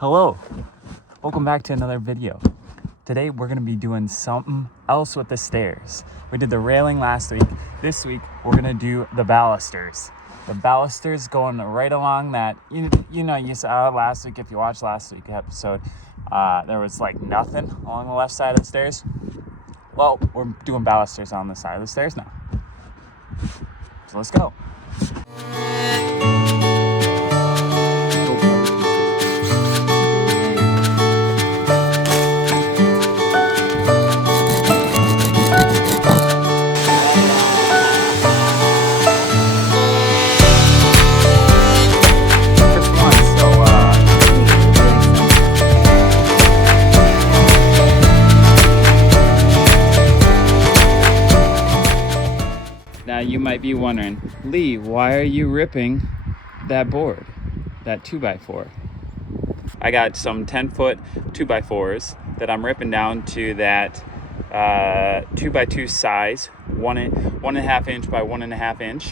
Hello, welcome back to another video. Today we're gonna be doing something else with the stairs. We did the railing last week. This week we're gonna do the balusters. The balusters going right along that, you saw last week, if you watched last week's episode, there was like nothing along the left side of the stairs. Well, we're doing balusters on the side of the stairs now. So let's go. Now you might be wondering, Lee, why are you ripping that board, that 2x4? I got some 10-foot 2x4s that I'm ripping down to that 2x2 size, 1.5 inch by 1.5 inch.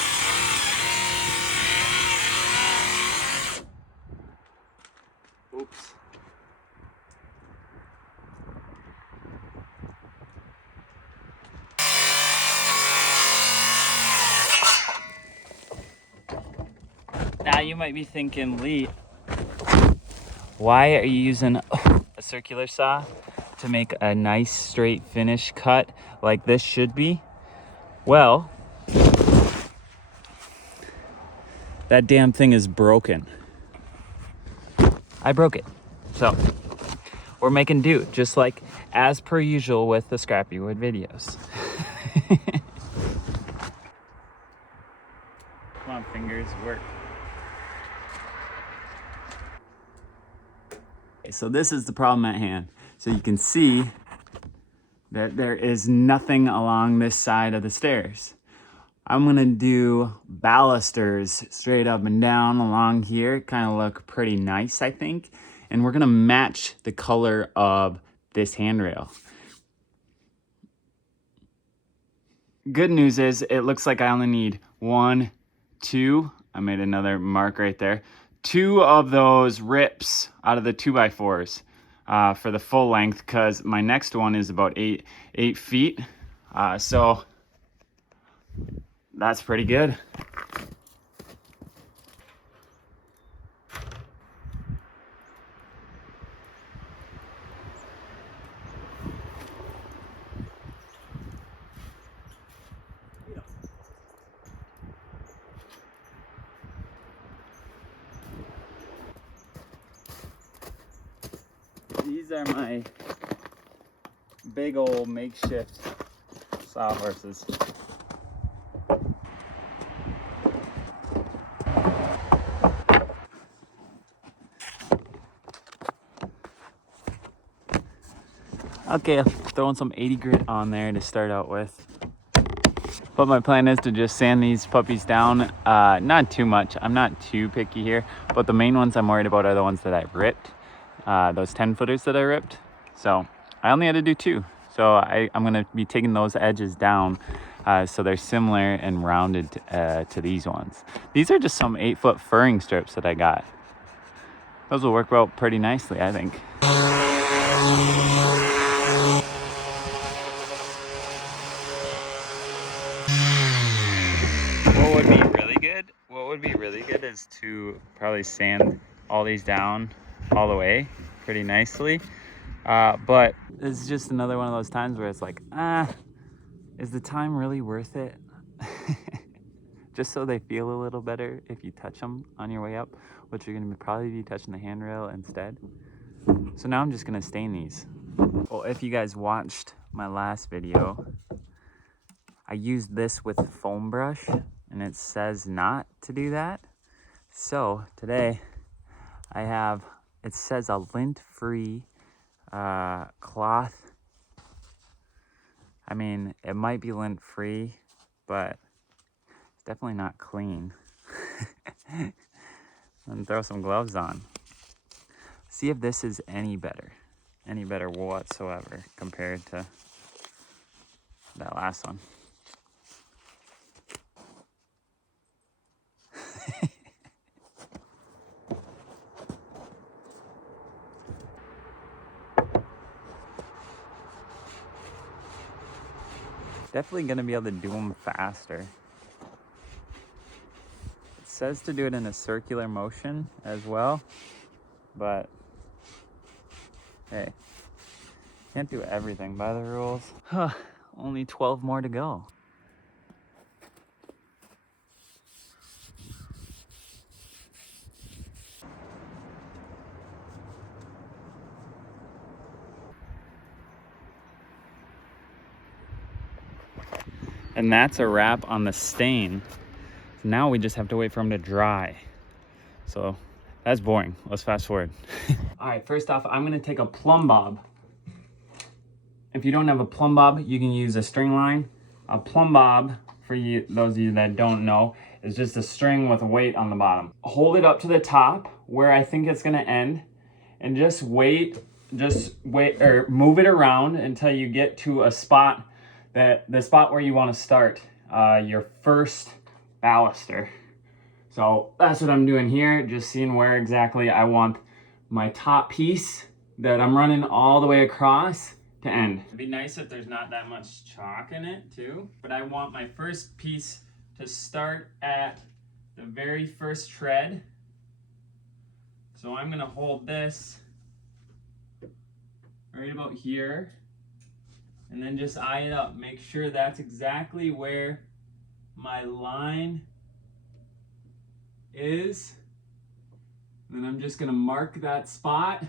Oops. Now you might be thinking, Lee, why are you using a circular saw to make a nice straight finish cut like this should be? Well, that damn thing is broken. I broke it. So we're making do, just like as per usual with the Scrappy Wood videos. Come on, fingers, work. Okay, so this is the problem at hand. So you can see that there is nothing along this side of the stairs. I'm gonna do balusters straight up and down along here. Kind of look pretty nice, I think. And we're gonna match the color of this handrail. Good news is it looks like I only need 1, 2, I made another mark right there, 2 of those rips out of the 2x4s for the full length, because my next one is about 8 feet. So that's pretty good. These are my big old makeshift sawhorses. Okay, throwing some 80 grit on there to start out with. But my plan is to just sand these puppies down, not too much. I'm not too picky here, but the main ones I'm worried about are the ones that I've ripped, those 10-footers that I ripped. So I only had to do 2. So I'm gonna be taking those edges down so they're similar and rounded to these ones. These are just some 8-foot furring strips that I got. Those will work out pretty nicely, I think. What would be really good is to probably sand all these down all the way pretty nicely. But it's just another one of those times where it's like, is the time really worth it? Just so they feel a little better if you touch them on your way up, which you're gonna probably be touching the handrail instead. So now I'm just gonna stain these. Well, if you guys watched my last video, I used this with foam brush and it says not to do that. So today it says a lint-free cloth. I mean, it might be lint-free, but it's definitely not clean. And throw some gloves on. See if this is any better whatsoever compared to that last one. Definitely gonna be able to do them faster. It says to do it in a circular motion as well, but hey, can't do everything by the rules. Only 12 more to go. And that's a wrap on the stain. Now we just have to wait for them to dry. So that's boring. Let's fast forward. All right, first off, I'm gonna take a plumb bob. If you don't have a plumb bob, you can use a string line. A plumb bob, for you, those of you that don't know, is just a string with a weight on the bottom. Hold it up to the top where I think it's gonna end, and just wait, or move it around until you get to a spot, the spot where you wanna start your first baluster. So that's what I'm doing here, just seeing where exactly I want my top piece that I'm running all the way across to end. It'd be nice if there's not that much chalk in it too, but I want my first piece to start at the very first tread. So I'm gonna hold this right about here and then just eye it up. Make sure that's exactly where my line is. Then I'm just gonna mark that spot.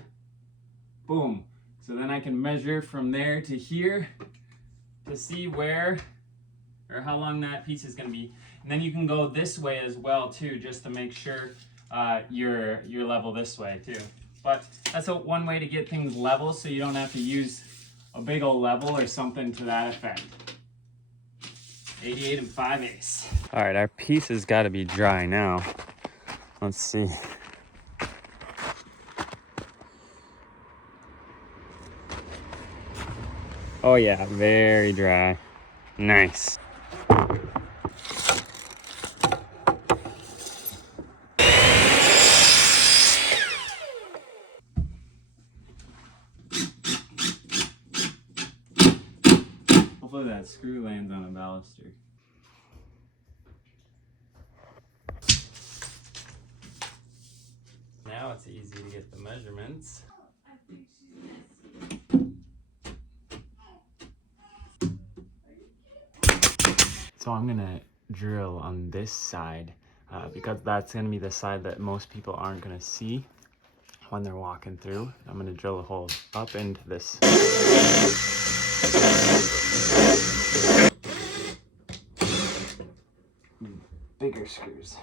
Boom. So then I can measure from there to here to see where or how long that piece is gonna be. And then you can go this way as well too, just to make sure you're level this way too. But that's one way to get things level, so you don't have to use a big old level or something to that effect. 88 5/8. All right, our piece has got to be dry now. Let's see. Oh yeah, very dry. Nice. Hopefully that screw lands on a baluster. Now it's easy to get the measurements. So I'm gonna drill on this side because that's gonna be the side that most people aren't gonna see when they're walking through. I'm gonna drill a hole up into this. Bigger screws.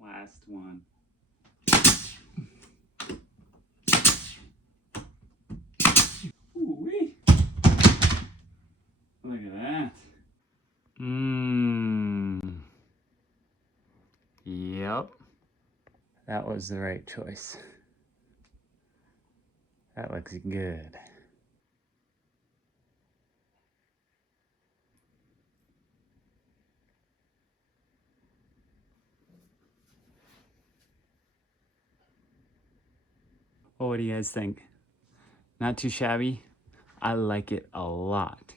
Last one. Ooh-wee. Look at that. Yep. That was the right choice. That looks good. Well, what do you guys think? Not too shabby? I like it a lot.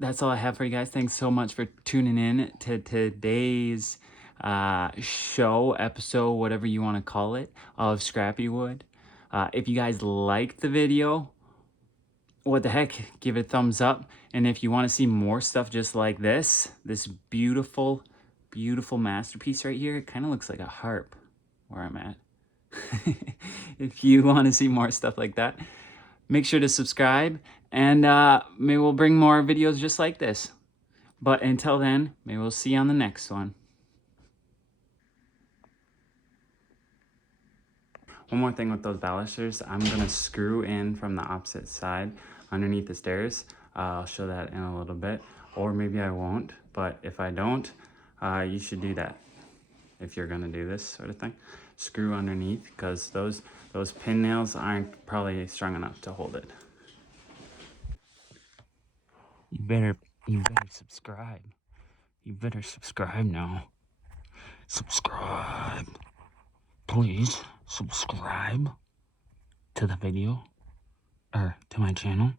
That's all I have for you guys. Thanks so much for tuning in to today's show, episode, whatever you want to call it, of Scrappy Wood. If you guys liked the video, what the heck, give it a thumbs up. And if you want to see more stuff just like this beautiful, beautiful masterpiece right here, it kind of looks like a harp where I'm at. If you want to see more stuff like that, make sure to subscribe, and maybe we'll bring more videos just like this. But until then, maybe we'll see you on the next one. One more thing with those balusters, I'm going to screw in from the opposite side underneath the stairs. I'll show that in a little bit. or maybe I won't. But if I don't, you should do that if you're gonna do this sort of thing. Screw underneath, because those pin nails aren't probably strong enough to hold it. You better subscribe. You better subscribe now. Subscribe. Please subscribe to the video, or to my channel.